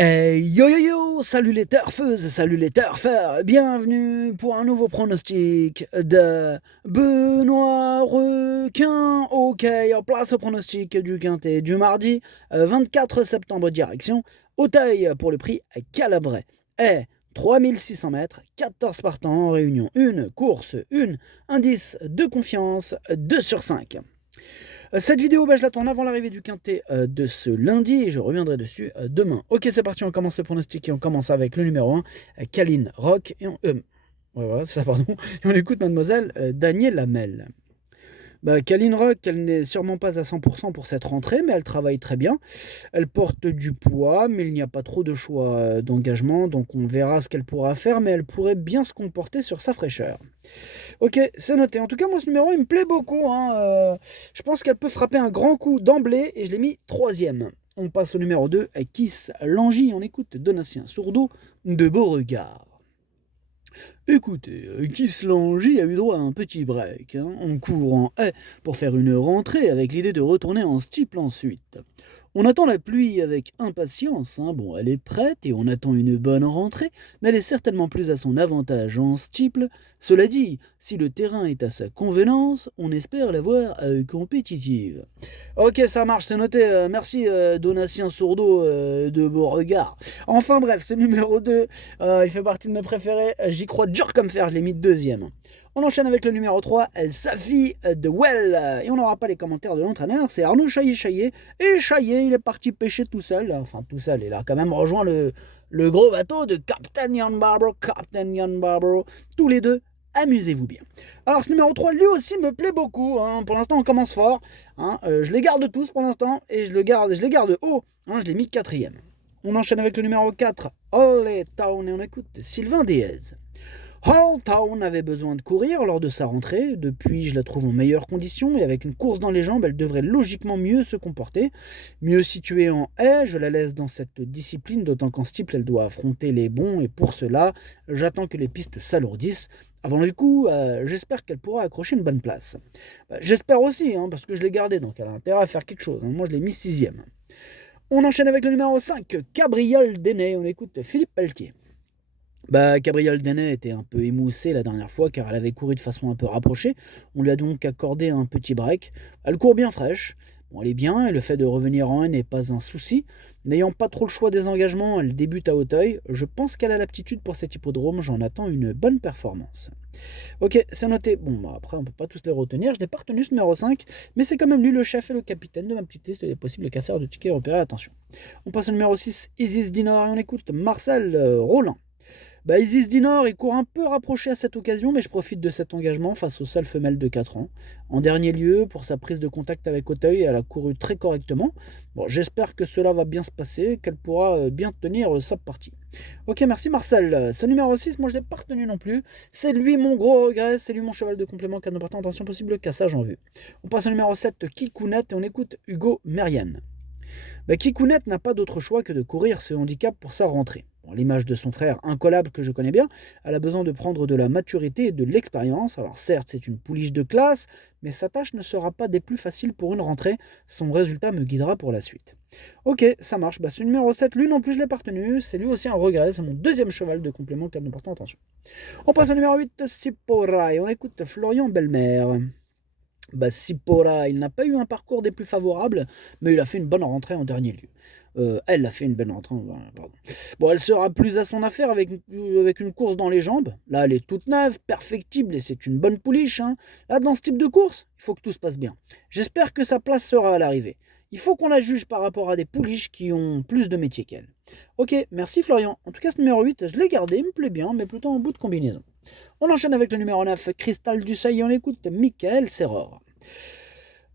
Hey yo yo yo, salut les turfeuses, salut les turfeurs, bienvenue pour un nouveau pronostic de Benoît Requin. Ok, en place au pronostic du quintet du mardi 24 septembre direction Auteuil pour le prix Calabrais. Et 3600 mètres, 14 partants en réunion, une course, une indice de confiance 2 sur 5. Cette vidéo, je la tourne avant l'arrivée du quintet de ce lundi et je reviendrai dessus demain. Ok, c'est parti, on commence le pronostic et on commence avec le numéro 1, Kaline Rock. Et ouais, voilà, c'est ça, pardon. Et on écoute mademoiselle Danielle Lamel. Kaline Rock, elle n'est sûrement pas à 100% pour cette rentrée, mais elle travaille très bien. Elle porte du poids, mais il n'y a pas trop de choix d'engagement, donc on verra ce qu'elle pourra faire, mais elle pourrait bien se comporter sur sa fraîcheur. Ok, c'est noté. En tout cas, moi, ce numéro, il me plaît beaucoup, hein. Je pense qu'elle peut frapper un grand coup d'emblée et je l'ai mis troisième. On passe au numéro 2, Kiss Langy. On écoute Donatien Sourdeau de Beauregard. Écoutez, Kiss Langy a eu droit à un petit break, hein, en courant pour faire une rentrée avec l'idée de retourner en steeple ensuite. On attend la pluie avec impatience, hein. Bon, elle est prête et on attend une bonne rentrée, mais elle est certainement plus à son avantage en steeple. Cela dit, si le terrain est à sa convenance, on espère la voir compétitive. Ok, ça marche, c'est noté. Merci, Donatien Sourdeau de Beauregard. Enfin bref, ce numéro 2, il fait partie de mes préférés. J'y crois dur comme fer, je l'ai mis deuxième. On enchaîne avec le numéro 3, Safi de Well. Et on n'aura pas les commentaires de l'entraîneur, c'est Arnaud Chaillet. Et Chaillet, il est parti pêcher tout seul. Enfin, tout seul, il a quand même rejoint le gros bateau de Captain Ian Barbaro. Tous les deux, amusez-vous bien. Alors, ce numéro 3, lui aussi me plaît beaucoup, hein. Pour l'instant, on commence fort, hein. Je les garde tous pour l'instant et je les garde haut, hein. Je l'ai mis quatrième. On enchaîne avec le numéro 4, Holy Town, et on écoute Sylvain Diez. Hall Town avait besoin de courir lors de sa rentrée. Depuis, je la trouve en meilleure condition et avec une course dans les jambes, elle devrait logiquement mieux se comporter. Mieux située en haie, je la laisse dans cette discipline, d'autant qu'en steeple, elle doit affronter les bons et pour cela, j'attends que les pistes s'alourdissent. Avant le coup, j'espère qu'elle pourra accrocher une bonne place. J'espère aussi, hein, parce que je l'ai gardée, donc elle a intérêt à faire quelque chose, hein. Moi, je l'ai mis sixième. On enchaîne avec le numéro 5, Cabriole d'Aîné. On écoute Philippe Pelletier. Gabrielle Deney était un peu émoussée la dernière fois car elle avait couru de façon un peu rapprochée. On lui a donc accordé un petit break. Elle court bien fraîche. Bon, elle est bien et le fait de revenir en haie n'est pas un souci. N'ayant pas trop le choix des engagements, elle débute à Auteuil. Je pense qu'elle a l'aptitude pour cet hippodrome. J'en attends une bonne performance. Ok, c'est noté. Bon, après, on peut pas tous les retenir. Je n'ai pas retenu ce numéro 5, mais c'est quand même lui le chef et le capitaine de ma petite liste des possibles casseurs de tickets repérés. Attention. On passe au numéro 6, Isis Dinor, et on écoute Marcel Roland. Isis Dinor, il court un peu rapproché à cette occasion, mais je profite de cet engagement face aux seules femelles de 4 ans. En dernier lieu, pour sa prise de contact avec Auteuil, elle a couru très correctement. Bon, j'espère que cela va bien se passer, qu'elle pourra bien tenir sa partie. Ok, merci Marcel. Ce numéro 6, moi je ne l'ai pas retenu non plus. C'est lui mon gros regret, c'est lui mon cheval de complément, cas de partant, attention possible, cassage en vue. On passe au numéro 7, Kikounet, et on écoute Hugo Merian. Kikounet n'a pas d'autre choix que de courir ce handicap pour sa rentrée. Bon, l'image de son frère incollable que je connais bien, elle a besoin de prendre de la maturité et de l'expérience. Alors certes, c'est une pouliche de classe, mais sa tâche ne sera pas des plus faciles pour une rentrée. Son résultat me guidera pour la suite. Ok, ça marche. Ce numéro 7, lui non plus je l'ai pas retenu. C'est lui aussi un regret. C'est mon deuxième cheval de complément, cas de portant attention. On passe au numéro 8, Sipora, et on écoute Florian Belmer. Sipora, il n'a pas eu un parcours des plus favorables, mais il a fait une bonne rentrée en dernier lieu. Elle a fait une bonne rentrée, pardon. Bon, elle sera plus à son affaire avec une course dans les jambes. Là, elle est toute neuve, perfectible, et c'est une bonne pouliche, hein. Là, dans ce type de course, il faut que tout se passe bien. J'espère que sa place sera à l'arrivée. Il faut qu'on la juge par rapport à des pouliches qui ont plus de métier qu'elle. Ok, merci Florian. En tout cas, ce numéro 8, je l'ai gardé, il me plaît bien, mais plutôt en bout de combinaison. On enchaîne avec le numéro 9, Cristal du Seuil, et on écoute Michael Serror.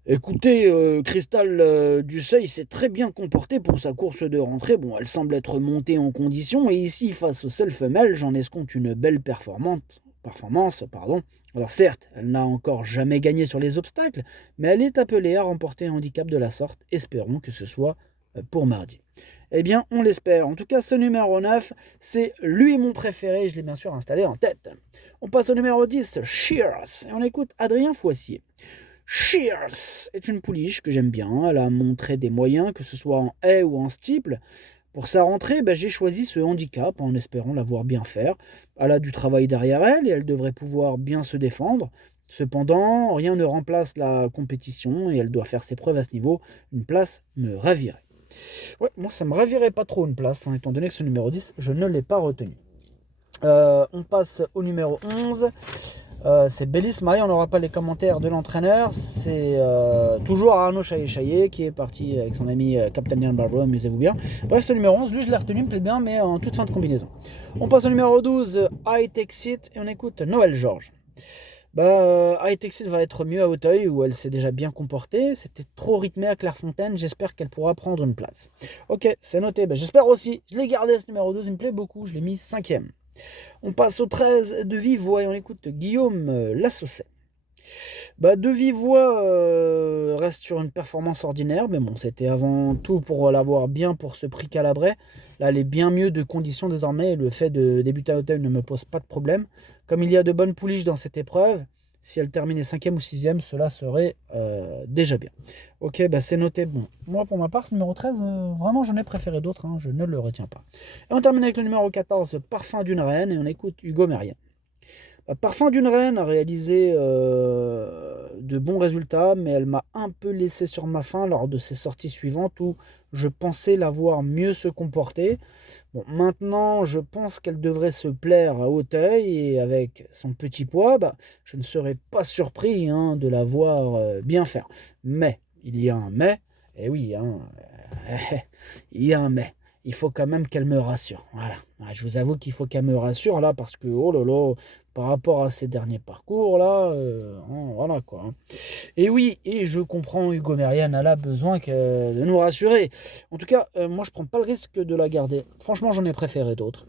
Écoutez, Cristal du Seuil s'est très bien comporté pour sa course de rentrée. Bon, elle semble être montée en condition, et ici, face aux seules femelles, j'en escompte une belle performance. Alors certes, elle n'a encore jamais gagné sur les obstacles, mais elle est appelée à remporter un handicap de la sorte. Espérons que ce soit pour mardi. Eh bien, on l'espère. En tout cas, ce numéro 9, c'est lui mon préféré. Je l'ai bien sûr installé en tête. On passe au numéro 10, Shears. Et on écoute Adrien Foissier. Shears est une pouliche que j'aime bien. Elle a montré des moyens, que ce soit en haie ou en steeple. Pour sa rentrée, j'ai choisi ce handicap en espérant la voir bien faire. Elle a du travail derrière elle et elle devrait pouvoir bien se défendre. Cependant, rien ne remplace la compétition et elle doit faire ses preuves à ce niveau. Une place me ravirait. Ouais, moi ça me ravirait pas trop une place, étant donné que ce numéro 10, je ne l'ai pas retenu. On passe au numéro 11. C'est Bélis Marie, on n'aura pas les commentaires de l'entraîneur. C'est toujours Arnaud Chaillé qui est parti avec son ami Captain Lian Barbeau, amusez-vous bien. Bref, ce numéro 11, lui je l'ai retenu, il me plaît bien, mais en toute fin de combinaison. On passe au numéro 12, I Take It, et on écoute Noël Georges. I Take It va être mieux à Auteuil, où elle s'est déjà bien comportée. C'était trop rythmé à Clairefontaine, j'espère qu'elle pourra prendre une place. Ok, c'est noté, j'espère aussi. Je l'ai gardé ce numéro 12, il me plaît beaucoup, je l'ai mis 5ème. On passe au 13 de vive voix et on écoute Guillaume Lassaucet. De vive voix reste sur une performance ordinaire, mais bon, c'était avant tout pour l'avoir bien pour ce prix Calabrais. Là, elle est bien mieux de conditions désormais et le fait de débuter à Auteuil ne me pose pas de problème. Comme il y a de bonnes pouliches dans cette épreuve, si elle terminait 5ème ou 6ème, cela serait déjà bien. Ok, c'est noté. Bon, moi pour ma part, ce numéro 13, vraiment j'en ai préféré d'autres, je ne le retiens pas. Et on termine avec le numéro 14, Parfum d'une reine, et on écoute Hugo Mérien. Parfum d'une reine a réalisé de bons résultats, mais elle m'a un peu laissé sur ma faim lors de ses sorties suivantes où je pensais la voir mieux se comporter. Bon, maintenant, je pense qu'elle devrait se plaire à Auteuil et avec son petit poids, je ne serais pas surpris de la voir bien faire. Mais, il y a un mais, et oui, il y a un mais. Il faut quand même qu'elle me rassure. Voilà. Je vous avoue qu'il faut qu'elle me rassure là parce que, oh là là, par rapport à ces derniers parcours là, voilà quoi. Et oui, et je comprends Hugo Mérienne, elle a besoin de nous rassurer. En tout cas, moi je prends pas le risque de la garder. Franchement, j'en ai préféré d'autres.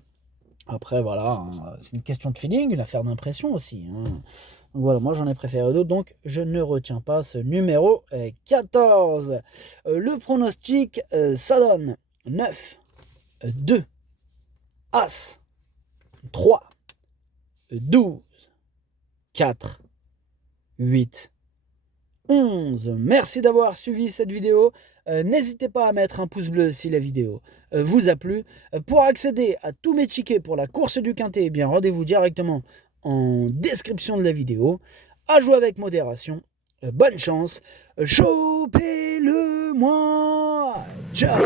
Après, voilà, c'est une question de feeling, une affaire d'impression aussi. Donc voilà, moi j'en ai préféré d'autres, donc je ne retiens pas ce numéro 14. Le pronostic, ça donne 9, 2, As, 3, 12, 4, 8, 11. Merci d'avoir suivi cette vidéo. N'hésitez pas à mettre un pouce bleu si la vidéo vous a plu. Pour accéder à tous mes tickets pour la course du Quintet, rendez-vous directement en description de la vidéo. À jouer avec modération. Bonne chance. Chopez-le moi. Ciao.